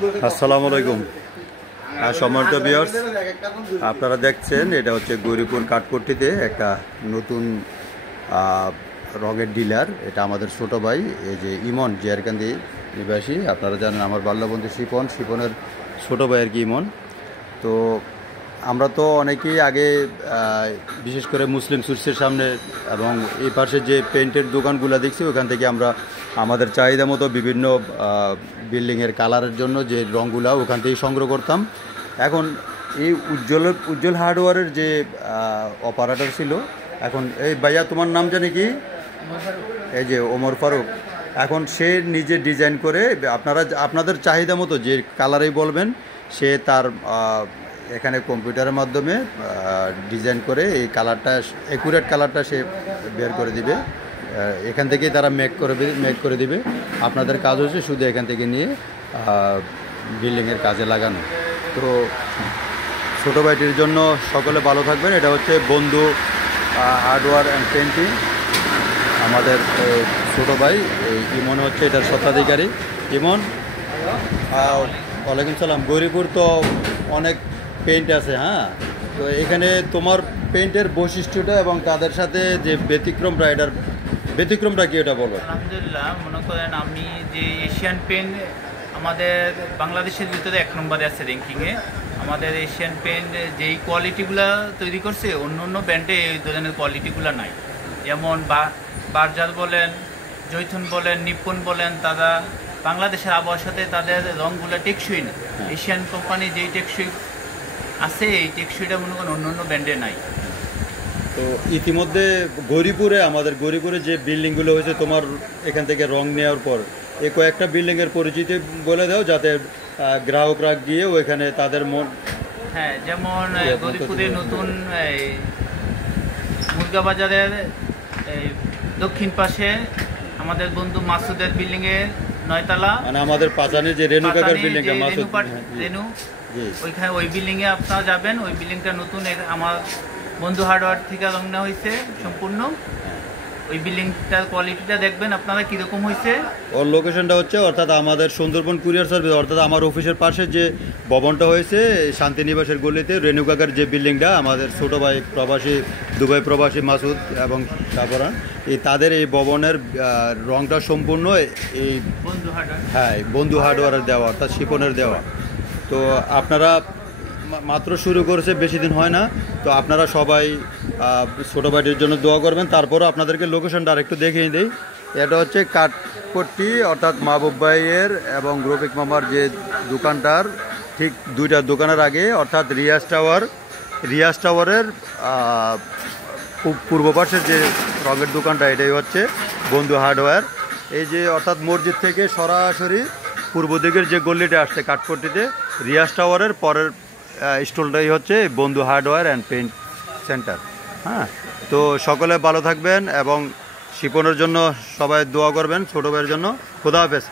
আসসালামু আলাইকুম। সম্মানিত ভিউয়ার্স, আপনারা দেখছেন এটা হচ্ছে গৌরীপুর কাঠপট্টিতে একটা নতুন রঙের ডিলার। এটা আমাদের ছোট ভাই, এই যে ইমন, জিয়ারকান্দি নিবাসী। আপনারা জানেন আমার বাল্যবন্ধু শিপনের ছোট ভাই আর কি ইমন। তো আমরা তো অনেকেই আগে বিশেষ করে মুসলিম সুইটসের সামনে এবং এই পাশে যে পেন্টের দোকানগুলো দেখছি, ওখান থেকে আমরা আমাদের চাহিদা মতো বিভিন্ন বিল্ডিংয়ের কালারের জন্য যে রঙগুলো ওখান থেকেই সংগ্রহ করতাম। এখন এই উজ্জ্বল হার্ডওয়্যারের যে অপারেটর ছিল, এখন এই ভাইয়া তোমার নাম জানি কি? এই যে ওমর ফারুক। এখন সে নিজে ডিজাইন করে আপনাদের চাহিদা মতো যে কালারেই বলবেন, সে তার এখানে কম্পিউটারের মাধ্যমে ডিজাইন করে এই কালারটা, অ্যাকুরেট কালারটা সে বের করে দিবে। এখান থেকেই তারা মেক করে দিবে। আপনাদের কাজ হচ্ছে শুধু এখান থেকে নিয়ে বিল্ডিংয়ের কাজে লাগানো। তো ছোটো ভাইটির জন্য সকলে ভালো থাকবেন। এটা হচ্ছে বন্ধু হার্ডওয়্যার অ্যান্ড পেন্টিং। আমাদের ছোটো ভাই ইমন হচ্ছে এটার স্বত্বাধিকারী। ইমন, ওয়ালাইকুম সালাম। গৌরীপুর তো অনেক পেইন্ট আছে, হ্যাঁ। তো এখানে তোমার পেইন্টের বৈশিষ্ট্যটা এবং তাদের সাথে যে ব্যতিক্রমটা কি, এটা বলো। আলহামদুলিল্লাহ, মনে করেন আমি যে এশিয়ান পেইন্ট আমাদের বাংলাদেশের ভিতরে 1 নম্বরে আছে র্যাঙ্কিংয়ে। আমাদের এশিয়ান পেইন্ট যেই কোয়ালিটিগুলো তৈরি করছে, অন্য অন্য ব্র্যান্ডে এই ধরনের কোয়ালিটিগুলো নাই। যেমন বার্জার বলেন, জৈথন বলেন, নিপ্পন বলেন, তারা বাংলাদেশের আবহাওয়ার সাথে তাদের রঙগুলো টেকসই না। এশিয়ান কোম্পানি যেই টেকসই আছে, এই টেকসইটা মনে করেন অন্য অন্য ব্র্যান্ডে নাই। তো ইতিমধ্যে আমাদের গৌরীপুরে যে বিল্ডিংগুলো হয়েছে তোমার এখান থেকে রং নেওয়ার পর, এই কয়েকটা বিল্ডিংয়ের পরিচিতি বলে দাও, যাতে গ্রাহকরা গিয়ে ওইখানে তাদের মন। হ্যাঁ, যেমন গৌরীপুরে নতুন মুরগাবাজারের দক্ষিণ পাশে আমাদের বন্ধু মাসুদের বিল্ডিংয়ে 9 তলা, মানে আমাদের পাঁচানি যে রেনু কাকার বিল্ডিংটা, রেনু, ওইখানে ওই বিল্ডিংয়ে আপনারা যাবেন। ওই বিল্ডিংটা নতুন আমার বন্ধু হার্ডওয়্যার থেকে রং নেওয়া হয়েছে সম্পূর্ণ। ওই বিল্ডিংটার কোয়ালিটিটা দেখবেন আপনারা কীরকম হয়েছে। ওর লোকেশনটা হচ্ছে অর্থাৎ আমাদের সুন্দরবন কুরিয়ার সার্ভিস, অর্থাৎ আমার অফিসের পাশে যে ভবনটা হয়েছে শান্তিনিবাসের গলিতে, রেনু কাকার যে বিল্ডিংটা, আমাদের ছোটো ভাই প্রবাসী, দুবাই প্রবাসী মাসুদ এবং সাফরান, তাদের এই ভবনের রংটা সম্পূর্ণ এই বন্ধু হার্ডওয়্যারের দেওয়া, অর্থাৎ শিপনের দেওয়া। তো আপনারা মাত্র শুরু করেছে, বেশি দিন হয় না। তো আপনারা সবাই ছোটো ভাইটির জন্য দোয়া করবেন। তারপরও আপনাদেরকে লোকেশনটা আরেকটু দেখিয়ে দিই। এটা হচ্ছে কাঠপট্টি, অর্থাৎ মাহবুব ভাইয়ের এবং রফিক মামার যে দোকানটার ঠিক 2টা দোকানের আগে, অর্থাৎ রিয়াজ টাওয়ারের পূর্ব পাশের যে রঙের দোকানটা, এটাই হচ্ছে বন্ধু হার্ডওয়্যার। এই যে অর্থাৎ মসজিদ থেকে সরাসরি পূর্ব দিকের যে গল্লিটা আসছে কাঠপট্টিতে, রিয়াজ টাওয়ারের পরের স্টলটাই হচ্ছে বন্ধু হার্ডওয়্যার অ্যান্ড পেইন্ট সেন্টার। হ্যাঁ, তো সকলে ভালো থাকবেন এবং শিপনের জন্য সবাই দোয়া করবেন, ছোটো ভাইয়ের জন্য। খোদা হাফেজ।